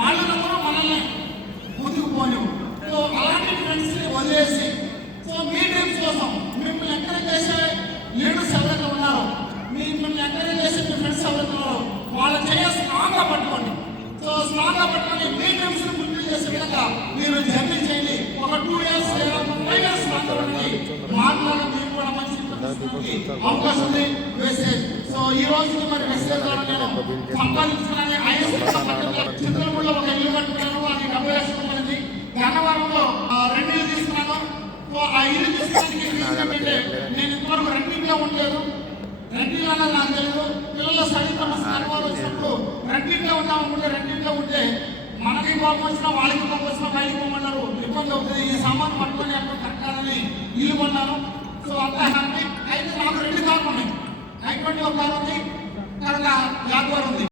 వాళ్ళను కూడా మనల్ని ముందుకు పోలేము. సో అలాంటి ఫ్రెండ్స్ని వదిలేసి సో మీ డ్రీమ్స్ కోసం మిమ్మల్ని ఎంకరేజ్ చేసే లీడర్స్ ఎవరైతే ఉన్నారో, మిమ్మల్ని ఎంకరేజ్ చేసే మీ ఫ్రెండ్స్ ఎవరైతే ఉన్నారో వాళ్ళ చేయ స్ట్రాంగ్గా పట్టుకోండి. సో స్ట్రాంగ్గా పట్టుకొని మీ డ్రీమ్స్ని ఫుల్ఫిల్ చేసే విధంగా మీరు జర్నీ చేయండి. ఒక 2 years లేదా 5 years మాట్లాడాలి. మీరు కూడా మంచి అవకాశం ఉంది మెసేజ్. సో ఈ రోజుకి మరి మెసేజ్ ద్వారా నేను సంపాదించుకున్నాను. చిత్రపూడిలో ఒక ఇల్లు కట్టుకున్నాను, అది 70 లక్షలు పడింది. గన్నవరంలో 2 ఇల్లు తీసుకున్నాను. సో ఆ ఇల్లు తీసుకోవడానికి ఏంటంటే నేను ఇంతవరకు రెండింటిలో ఉండలేదు. రెండింటిలో నాకు తెలియదు. పిల్లల స్టడీ సమస్య అనుభవాలు వచ్చినప్పుడు రెండింటిలో ఉన్నామనుకుంటే రెండింటిలో ఉంటే మనకి కోపం వచ్చినా వాళ్ళకి కోపం వచ్చినా బయటకు పోమన్నారు, ఇబ్బంది అవుతుంది. ఈ సామాన్ పట్టుకొని అక్కడ కట్టాలని ఇల్లు కొన్నాను. సో అంతా హ్యాపీ. అయితే నాకు 2 కార్లు ఉన్నాయి. I-20 ఒక కారు ఉంది, తర్వాత జాగ్వార్ ఉంది.